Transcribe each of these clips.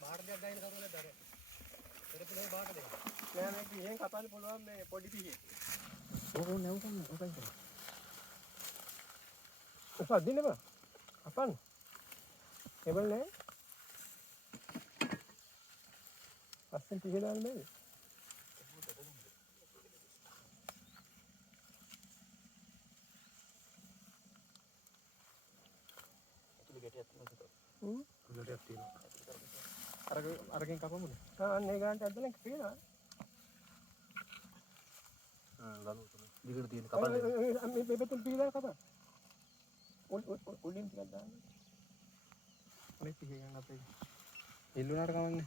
බාහිර දෙයක් ගහින කරුණේ දර. පෙරපිලේ බාහිර දෙයක්. නෑ මේක ඉහෙන් කපන්න පුළුවන් මේ පොඩි පිහේ. ඕක නැව් ගන්න ඔකයි කරා. ඔක අදින්න බා. කපන්න. කේබල් නෑ. අස්සෙන් පිහේ දාන්න බෑ. ගොඩක් තියෙනවා. අරකින් කපමුද? අන්න ඒ ගානට ඇද්දලා පේනවා. ගලු තුන. දිගට තියෙන කපන්න. මේ පැත්තෙන් පිහලා කපන්න. උඩින් ටිකක් දාන්න. අනේ පිහේ ගන්න අපේ. ඉල්ලුණාට කවන්නේ.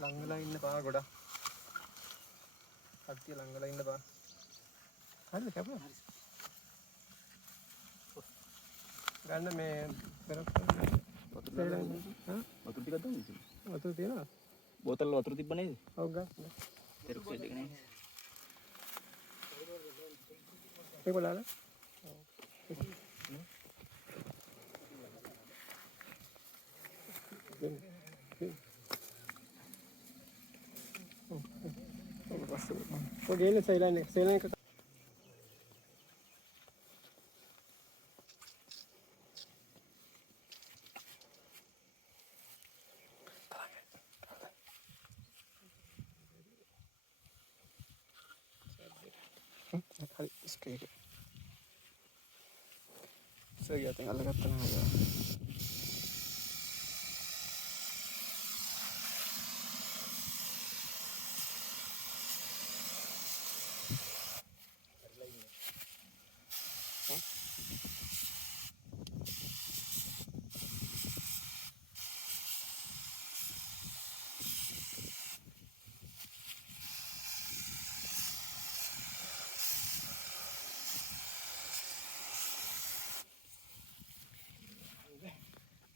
ලං වෙලා ඉන්න බා ගොඩක්. කට්ටිය ලං වෙලා ඉන්න බා. හරිද කැපුණා? ගන්න මේ පෙරක් වතුර දාන්න. හා? වතුර ටිකක් දාන්න ඉතින්. වතුර තියනවා? බෝතල් වතුර තිබ්බ නේද? ඔව් ගන්න. පෙරොක්සයිඩ් එක නේ. ඒක බලන්න. ඔය ගේන සයිලන් එක හරි ස්ක්‍රීන් එක. සරියට අල්ලගත්තා නේද?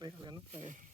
Baik, kan?